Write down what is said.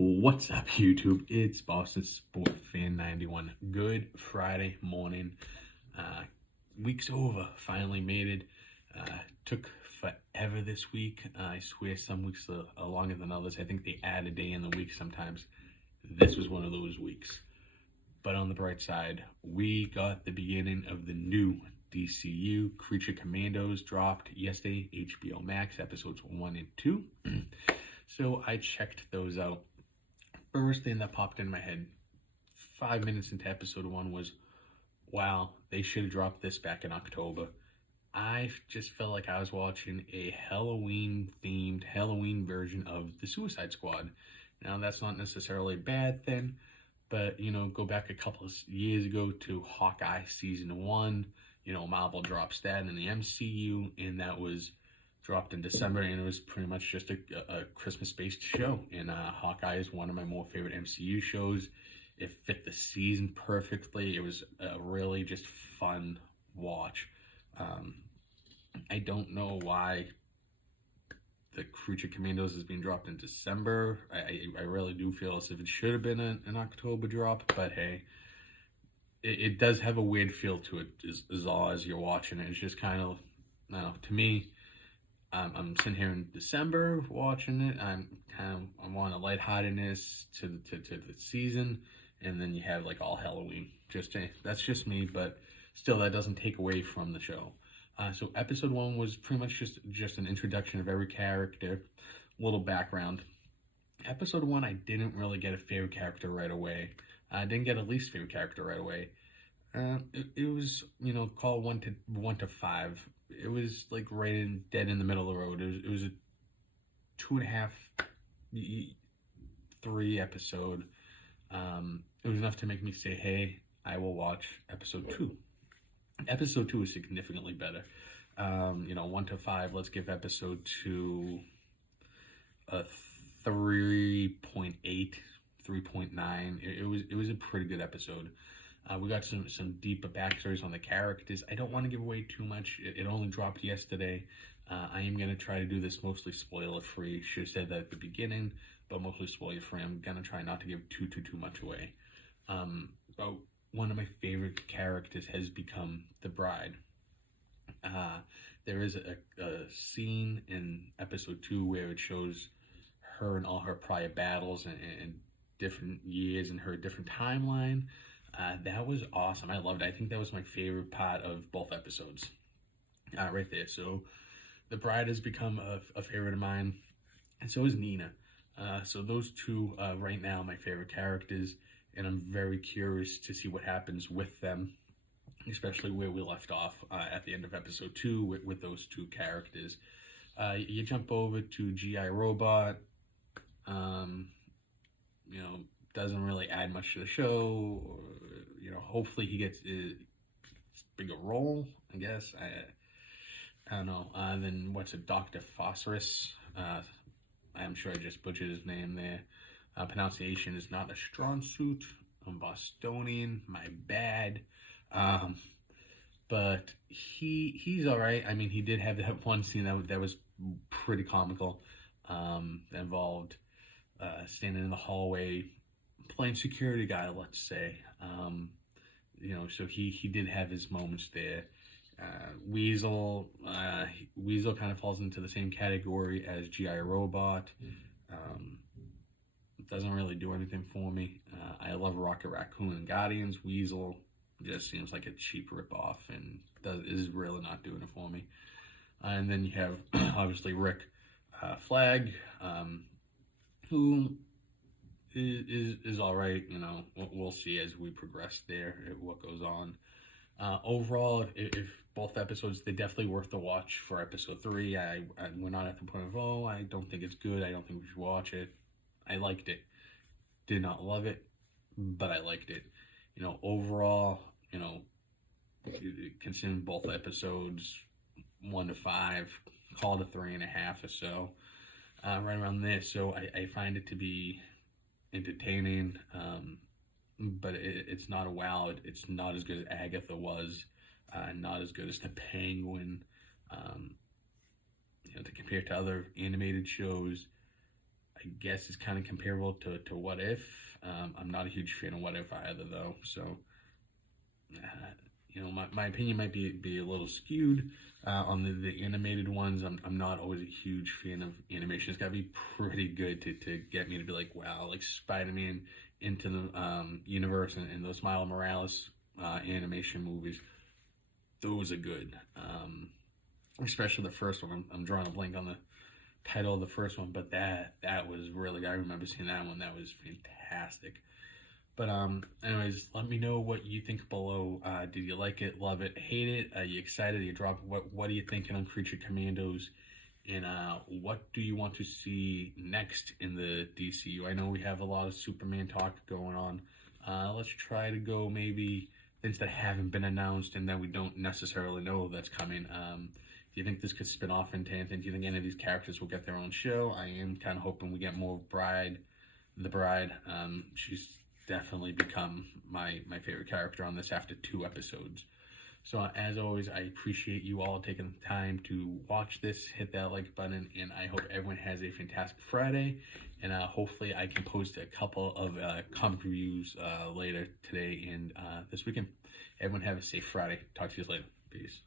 What's up, YouTube? It's Boston Sport Fan 91. Good Friday morning. Uh, week's over. Finally made it. Took forever this week. I swear some weeks are longer than others. I think they add a day in the week sometimes. This was one of those weeks. But on the bright side, we got the beginning of the new DCU. Creature Commandos dropped yesterday, HBO Max, episodes 1 and 2. So I checked those out. First thing that popped in my head 5 minutes into episode 1 was, wow, they should have dropped this back in October. I just felt like I was watching a Halloween themed Halloween version of the Suicide Squad. Now, that's not necessarily a bad thing, but go back a couple of years ago to Hawkeye season 1. Marvel drops that in the MCU, and that was dropped in December, and it was pretty much just a Christmas-based show. And Hawkeye is one of my more favorite MCU shows. It fit the season perfectly. It was a really just fun watch. I don't know why the Creature Commandos is being dropped in December. I really do feel as if it should have been an October drop, but hey, it does have a weird feel to it as you're watching it. It's just kind of, I don't know, to me, I'm sitting here in December watching it. I want a lightheartedness to the season, and then you have like all Halloween. That's just me, but still, that doesn't take away from the show. So episode 1 was pretty much just an introduction of every character, little background. Episode 1, I didn't really get a favorite character right away. I didn't get a least favorite character right away. It was, call 1 to 5. It was like dead in the middle of the road. It was a 2.5, 3 episode. It was enough to make me say, hey, I will watch episode 2. Episode 2 is significantly better. 1 to 5, let's give episode 2 a 3.8, 3.9. It was a pretty good episode. We got some deeper backstories on the characters. I don't want to give away too much. It only dropped yesterday. I am going to try to do this mostly spoiler-free. Should have said that at the beginning, but mostly spoiler-free. I'm going to try not to give too much away. But one of my favorite characters has become the bride. There is a scene in episode 2 where it shows her and all her prior battles and different years and her different timeline. That was awesome. I loved it. I think that was my favorite part of both episodes. Right there. So the bride has become a favorite of mine, and so is Nina. So those two right now my favorite characters, and I'm very curious to see what happens with them, especially where we left off at the end of episode 2 with those two characters. You jump over to G.I. Robot. Doesn't really add much to the show. Hopefully he gets a bigger role, I guess. I don't know. Then what's it, Dr. Phosphorus? I'm sure I just butchered his name there. Pronunciation is not a strong suit. I'm Bostonian, my bad. But he's all right. I mean, he did have that one scene that was pretty comical. That involved standing in the hallway, playing security guy, let's say. So he did have his moments there. Weasel kind of falls into the same category as G.I. Robot. Doesn't really do anything for me. I love Rocket Raccoon and Guardians. Weasel just seems like a cheap ripoff and is really not doing it for me. And then you have obviously Rick Flag, who is all right. We'll see as we progress there what goes on. Overall, if both episodes, they're definitely worth the watch for episode 3. We're not at the point of, I don't think it's good, I don't think we should watch it. I liked it. Did not love it, but I liked it. Overall, consume both episodes 1 to 5, call it a 3.5 or so, right around there. So I find it to be entertaining, but it's not a wow. It's not as good as Agatha was, not as good as the Penguin. To compare to other animated shows, I guess is kind of comparable to What If. I'm not a huge fan of What If either, though. So, my opinion might be a little skewed on the animated ones. I'm not always a huge fan of animation. It's got to be pretty good to get me to be like, wow, like Spider-Man into the universe and those Miles Morales animation movies. Those are good. Especially the first one. I'm drawing a blank on the title of the first one, but that was really, I remember seeing that one. That was fantastic. But anyways, let me know what you think below. Did you like it, love it, hate it? Are you excited? Are you drop? What are you thinking on Creature Commandos? And what do you want to see next in the DCU? I know we have a lot of Superman talk going on. Let's try to go maybe things that haven't been announced and that we don't necessarily know that's coming. Do you think this could spin off into anything? Do you think any of these characters will get their own show? I am kind of hoping we get more the Bride. She's definitely become my favorite character on this after 2 episodes. So as always, I appreciate you all taking the time to watch this, hit that like button, and I hope everyone has a fantastic Friday. And hopefully I can post a couple of comic reviews later today and this weekend. Everyone have a safe Friday. Talk to you later. Peace.